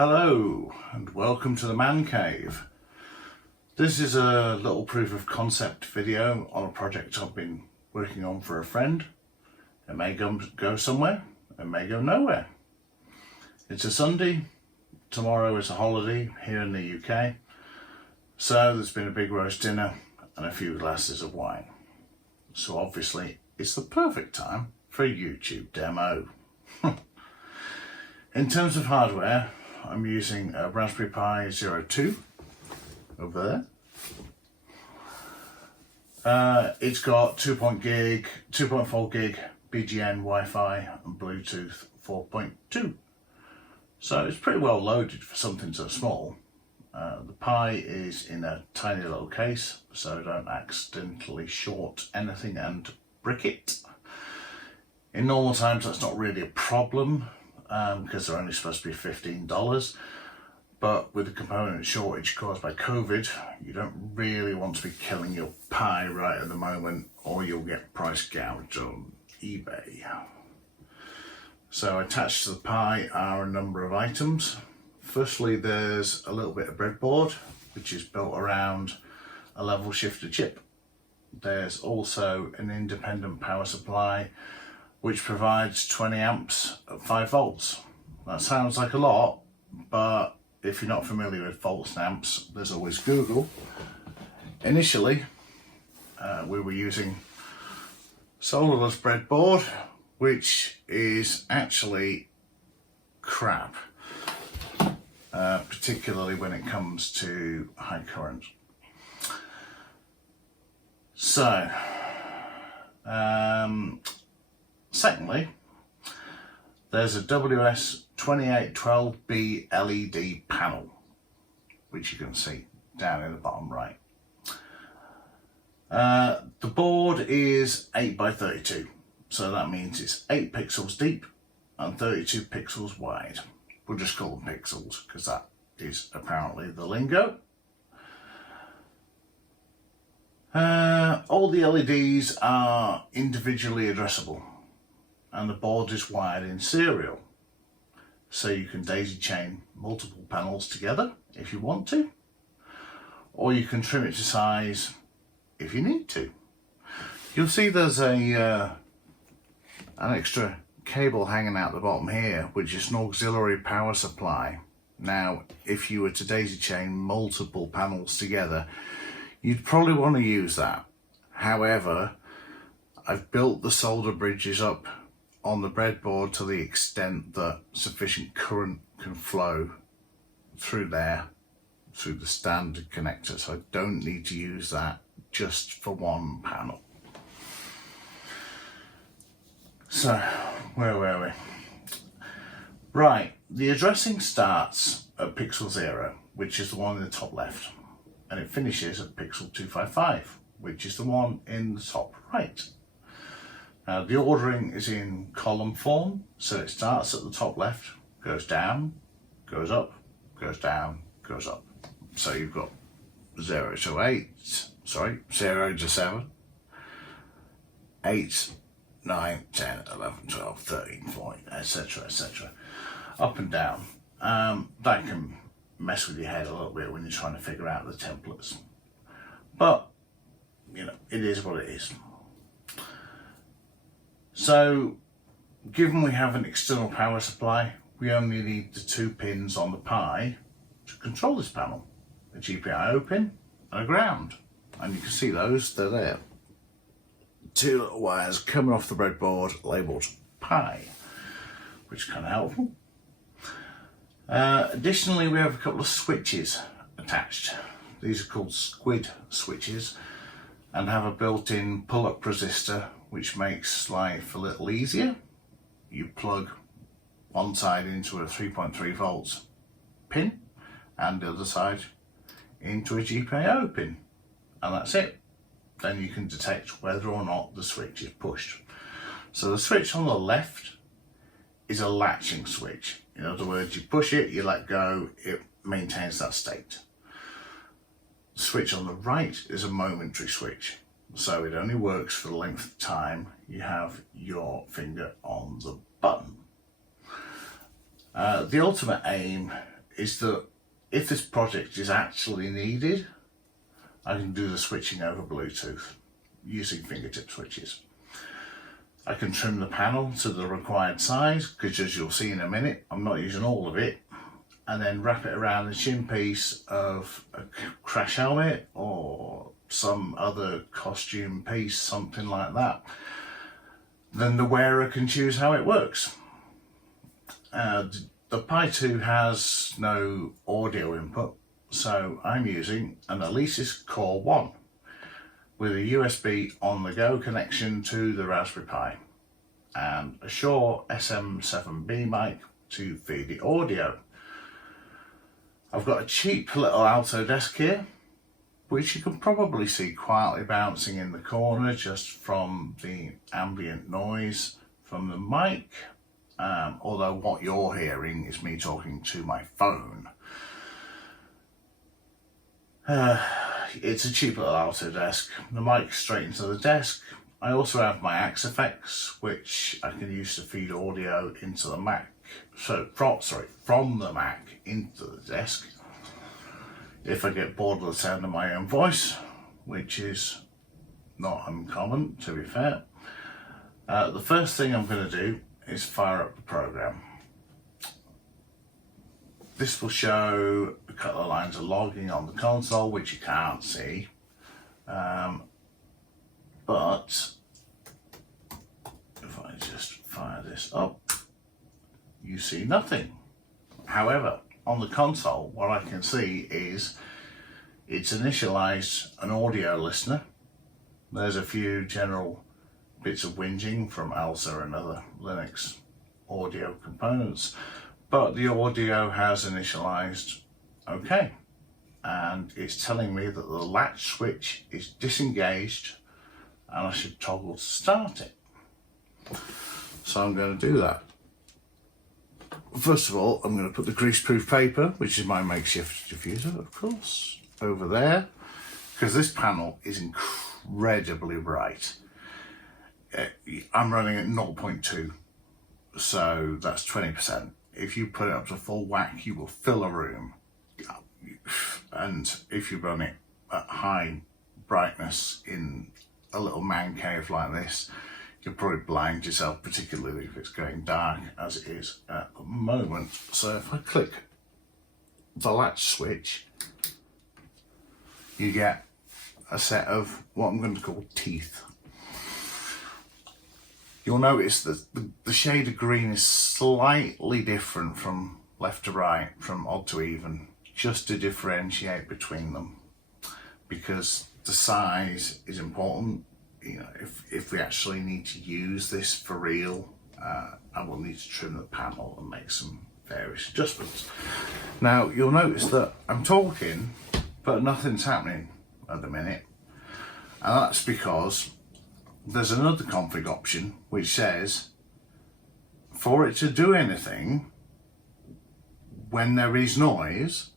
Hello and welcome to the Man Cave. This is a little proof of concept video on a project I've been working on for a friend. It may go somewhere, it may go nowhere. It's a Sunday, tomorrow is a holiday here in the UK, so there's been a big roast dinner and a few glasses of wine. So obviously it's the perfect time for a YouTube demo. In terms of hardware, I'm using a Raspberry Pi 02 over there. It's got 2.4 gig BGN Wi-Fi and Bluetooth 4.2. So it's pretty well loaded for something so small. The Pi is in a tiny little case, so don't accidentally short anything and brick it. In normal times that's not really a problem, because they're only supposed to be $15, but with the component shortage caused by COVID, you don't really want to be killing your Pi right at the moment, or you'll get price gouged on eBay. So attached to the Pi are a number of items. Firstly, there's a little bit of breadboard, which is built around a level shifter chip. There's also an independent power supply which provides 20 amps at 5 volts. That sounds like a lot, but if you're not familiar with volts and amps, there's always Google. Initially, we were using solarless breadboard, which is actually crap, particularly when it comes to high current. So, secondly, there's a WS2812B LED panel, which you can see down in the bottom right. The board is 8x32, so that means it's 8 pixels deep and 32 pixels wide. We'll just call them pixels because that is apparently the lingo. All the LEDs are individually addressable, and the board is wired in serial, so you can daisy chain multiple panels together if you want to, or you can trim it to size if you need to. You'll see there's an extra cable hanging out the bottom here, which is an auxiliary power supply. Now, if you were to daisy chain multiple panels together, you'd probably want to use that. However, I've built the solder bridges up on the breadboard to the extent that sufficient current can flow through there, through the standard connector, so I don't need to use that just for one panel. So, where were we? Right, the addressing starts at pixel 0, which is the one in the top left, and it finishes at pixel 255, which is the one in the top right. The ordering is in column form, so it starts at the top left, goes down, goes up, goes down, goes up. So you've got 0 to 7, 8, 9, 10, 11, 12, 13, 14, etc, etc. Up and down. That can mess with your head a little bit when you're trying to figure out the templates. But, you know, it is what it is. So, given we have an external power supply, we only need the 2 pins on the Pi to control this panel. A GPIO pin and a ground. And you can see those, they're there. 2 little wires coming off the breadboard labelled Pi, which is kind of helpful. Additionally, we have a couple of switches attached. These are called squid switches and have a built-in pull-up resistor, which makes life a little easier. You plug one side into a 3.3 volts pin and the other side into a GPIO pin, and that's it. Then you can detect whether or not the switch is pushed. So the switch on the left is a latching switch. In other words, you push it, you let go, it maintains that state. The switch on the right is a momentary switch, so it only works for the length of time you have your finger on the button. The ultimate aim is that if this project is actually needed, I can do the switching over Bluetooth using fingertip switches. I can trim the panel to the required size, because as you'll see in a minute, I'm not using all of it, and then wrap it around the chin piece of a crash helmet or some other costume piece, something like that. Then the wearer can choose how it works. The Pi 2 has no audio input, so I'm using an Alesis Core 1 with a USB on-the-go connection to the Raspberry Pi and a Shure SM7B mic to feed the audio. I've got a cheap little alto desk here, which you can probably see quietly bouncing in the corner just from the ambient noise from the mic. Although what you're hearing is me talking to my phone. It's a cheap little alto desk. The mic's straight into the desk. I also have my Axe effects, which I can use to feed audio into the Mac. From the Mac into the desk. If I get bored of the sound of my own voice, which is not uncommon, to be fair. The first thing I'm going to do is fire up the program. This will show a couple of lines of logging on the console, which you can't see. But if I just fire this up, you see nothing. However, on the console, what I can see is it's initialized an audio listener. There's a few general bits of whinging from ALSA and other Linux audio components, but the audio has initialized okay, and it's telling me that the latch switch is disengaged and I should toggle to start it. So I'm going to do that. First of all, I'm going to put the greaseproof paper, which is my makeshift diffuser, of course, over there, because this panel is incredibly bright. I'm running at 0.2, so that's 20%. If you put it up to full whack, you will fill a room. And if you run it at high brightness in a little man cave like this, you'll probably blind yourself, particularly if it's going dark as it is at the moment. So if I click the latch switch, you get a set of what I'm going to call teeth. You'll notice that the shade of green is slightly different from left to right, from odd to even, just to differentiate between them, because the size is important. You know, if we actually need to use this for real, I will need to trim the panel and make some various adjustments. Now, you'll notice that I'm talking, but nothing's happening at the minute, and that's because there's another config option which says for it to do anything when there is noise,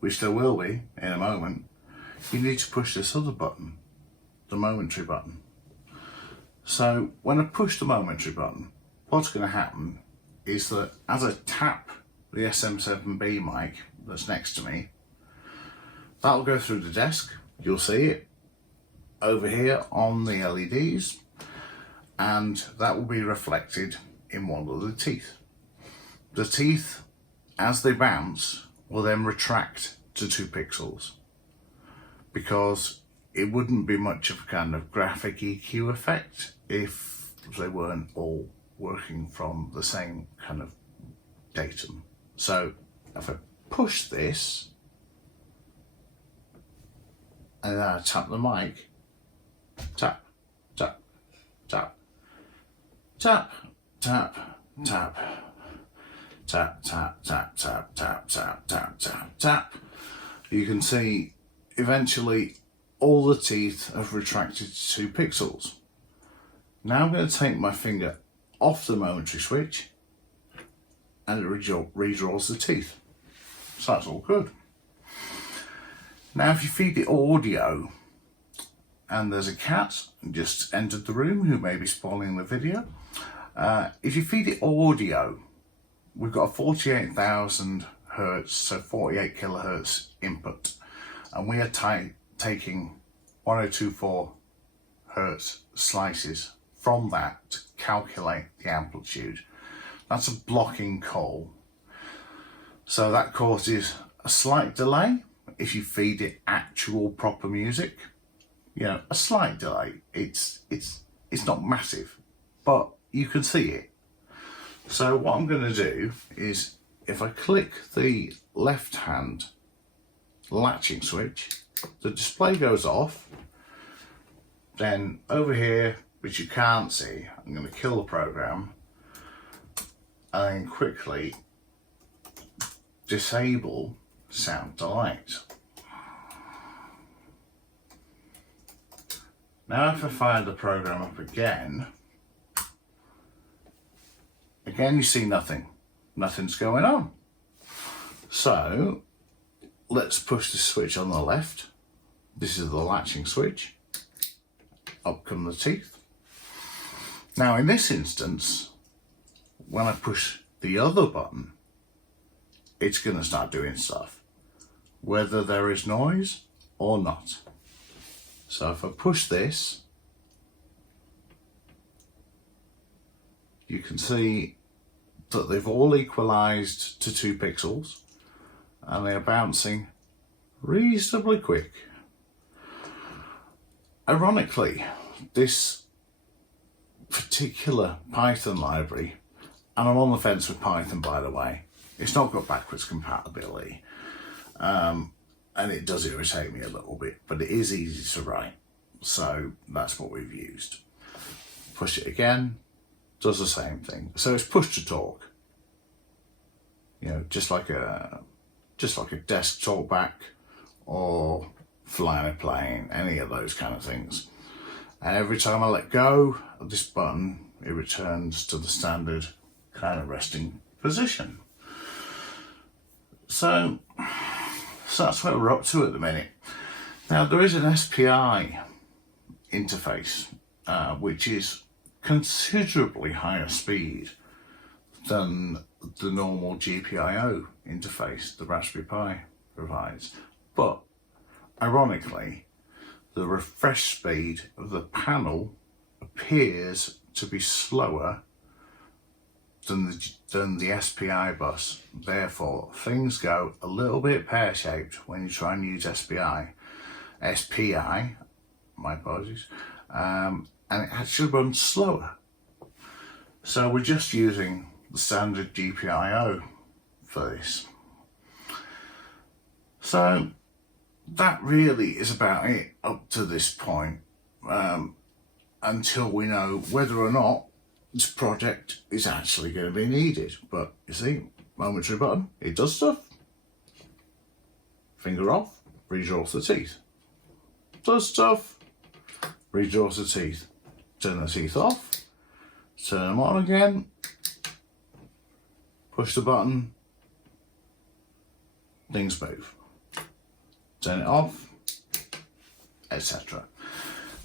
which there will be in a moment, you need to push this other button, the momentary button. So when I push the momentary button, what's going to happen is that as I tap the SM7B mic that's next to me, that'll go through the desk. You'll see it over here on the LEDs, and that will be reflected in one of the teeth. The teeth, as they bounce, will then retract to 2 pixels, because it wouldn't be much of a kind of graphic EQ effect if they weren't all working from the same kind of datum. So if I push this and then I tap the mic, tap, tap, tap, tap, tap, tap, tap, tap, tap, tap, tap, tap, tap, tap, tap, you can see eventually all the teeth have retracted to 2 pixels. Now I'm going to take my finger off the momentary switch and it redraws the teeth. So that's all good. Now if you feed the audio, and there's a cat just entered the room who may be spoiling the video. If you feed it audio, we've got a 48,000 hertz, so 48 kilohertz input, and we are taking 1024 hertz slices from that to calculate the amplitude. That's a blocking call, so that causes a slight delay if you feed it actual proper music. You know, a slight delay. It's not massive, but you can see it. So what I'm going to do is, if I click the left hand latching switch, the display goes off. Then over here, which you can't see, I'm going to kill the program and then quickly disable sound delight. Now if I fire the program up again you see nothing. Nothing's going on. So let's push the switch on the left. This is the latching switch. Up come the teeth. Now in this instance, when I push the other button, it's going to start doing stuff, whether there is noise or not. So if I push this, you can see that they've all equalized to 2 pixels and they are bouncing reasonably quick. Ironically, this particular Python library, and I'm on the fence with Python by the way, it's not got backwards compatibility, and it does irritate me a little bit, but it is easy to write, so that's what we've used. Push it again, does the same thing. So it's push to talk, you know, just like a desk talkback or flying a plane, any of those kind of things. And every time I let go of this button, it returns to the standard kind of resting position. So that's where we're up to at the minute. Now there is an SPI interface, which is considerably higher speed than the normal GPIO interface the Raspberry Pi provides. But ironically, the refresh speed of the panel appears to be slower than the SPI bus. Therefore, things go a little bit pear-shaped when you try and use SPI, my apologies, and it actually runs slower. So we're just using the standard GPIO for this. So that really is about it up to this point, until we know whether or not this project is actually going to be needed. But you see, momentary button, it does stuff. Finger off, redraws the teeth. Does stuff, redraws the teeth. Turn the teeth off, turn them on again, push the button, things move. Turn it off, etc.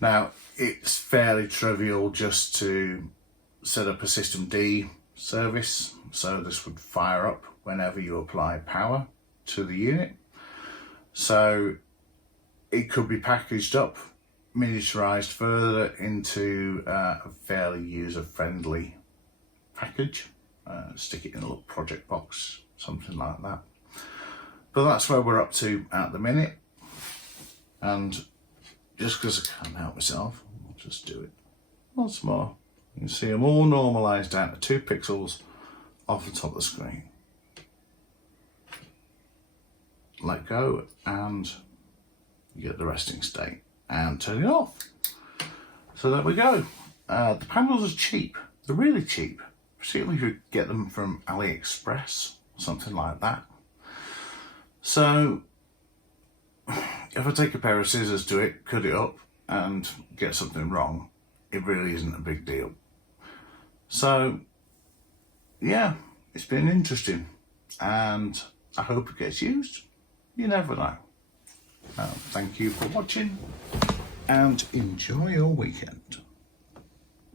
Now, it's fairly trivial just to set up a system D service, so this would fire up whenever you apply power to the unit. So it could be packaged up, miniaturized further into a fairly user-friendly package. Stick it in a little project box, something like that. But that's where we're up to at the minute. And just because I can't help myself, I'll just do it once more. You can see them all normalized down to 2 pixels off the top of the screen. Let go and you get the resting state, and turn it off. So there we go. The panels are cheap. They're really cheap, particularly if you get them from AliExpress or something like that. So if I take a pair of scissors to it, cut it up and get something wrong, it really isn't a big deal. So yeah, it's been interesting and I hope it gets used. You never know. Thank you for watching and enjoy your weekend.